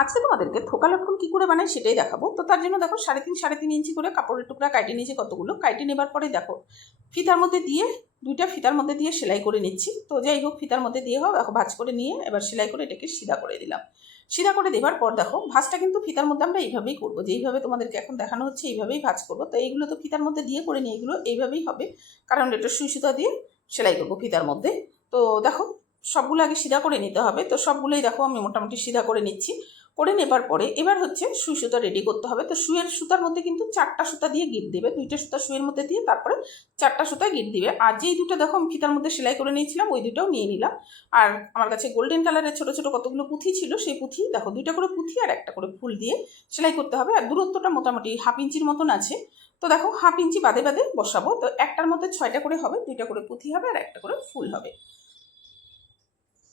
আজকে তোমাদেরকে থোকা লটকন কী করে বানাই সেটাই দেখাবো। তো তার জন্য দেখো সাড়ে তিন সাড়ে তিন ইঞ্চি করে কাপড়ের টুকরা কাটে নিয়েছি কতগুলো। কাটে নেবার পরে দেখো, ফিতার মধ্যে দিয়ে, দুইটা ফিতার মধ্যে দিয়ে সেলাই করে নিচ্ছি। তো যাই হোক, ফিতার মধ্যে দিয়ে হোক, দেখো ভাজ করে নিয়ে এবার সেলাই করে এটাকে সিধা করে দিলাম। সিধা করে দেবার পর দেখো, ভাজটা কিন্তু ফিতার মধ্যে আমরা এইভাবেই করব। যেইভাবে তোমাদেরকে এখন দেখানো হচ্ছে, এইভাবেই ভাঁজ করব। তো এইগুলো তো ফিতার মধ্যে দিয়ে করে নিই এগুলো এইভাবেই হবে। কারণ এটা সুই সুতা দিয়ে সেলাই করব ফিতার মধ্যে। তো দেখো, সবগুলো আগে সিধা করে নিতে হবে। তো সবগুলোই দেখো আমি মোটামুটি সিধা করে নিচ্ছি। করে নেবার পরে এবার হচ্ছে সুই সুতা রেডি করতে হবে। তো সুইয়ের সুতার মধ্যে কিন্তু চারটা সুতা দিয়ে গিট দেবে। দুইটা সুতা সুইয়ের মধ্যে দিয়ে তারপরে চারটা সুতা গিট দিবে। আর যেই দুটো দেখো আমি ফিতার মধ্যে সেলাই করে নিয়েছিলাম, ওই দুটাও নিয়ে নিলাম। আর আমার কাছে গোল্ডেন কালারের ছোটো ছোটো কতগুলো পুঁথি ছিল, সেই পুঁথি দেখো, দুইটা করে পুঁথি আর একটা করে ফুল দিয়ে সেলাই করতে হবে। আর দূরত্বটা মোটামুটি হাফ ইঞ্চির মতন আছে। তো দেখো হাফ ইঞ্চি বাদে বাদে বসাবো। তো একটার মধ্যে ছয়টা করে হবে, দুইটা করে পুঁথি হবে আর একটা করে ফুল হবে।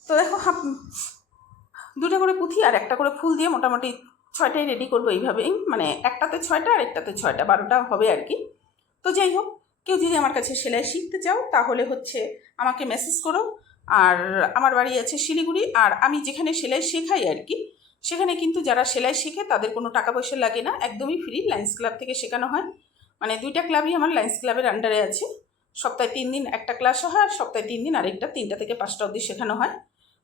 তো দেখো হাফ দুটো করে পুঁথি আর একটা করে ফুল দিয়ে মোটামুটি ছয়টাই রেডি করব এইভাবেই। মানে একটাতে ছয়টা আর একটাতে ছয়টা, বারোটা হবে আর কি। তো যাই হোক, কেউ যদি আমার কাছে সেলাই শিখতে চাও, তাহলে হচ্ছে আমাকে মেসেজ করো। আর আমার বাড়ি আছে শিলিগুড়ি, আর আমি যেখানে সেলাই শেখাই আর কি, সেখানে কিন্তু যারা সেলাই শেখে, তাদের কোনো টাকা পয়সা লাগে না। একদমই ফ্রি লায়েন্স ক্লাব থেকে শেখানো হয়। মানে দুইটা ক্লাবই আমার লায়েন্স ক্লাবের আন্ডারে আছে। সপ্তাহে তিন দিন একটা ক্লাসও হয়, আর সপ্তাহে তিন দিন আরেকটা, তিনটা থেকে পাঁচটা অবধি শেখানো হয়।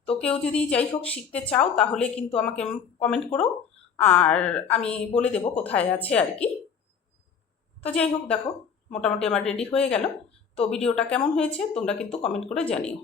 তো কেউ যদি যাই হোক শিখতে চাও, তাহলে কিন্তু আমাকে কমেন্ট করো। আর আমি বলে দেব কোথায় আছে আর কি। তো যাই হোক দেখো, মোটামুটি আমার রেডি হয়ে গেল। তো ভিডিওটা কেমন হয়েছে, তোমরা কিন্তু কমেন্ট করে জানিও।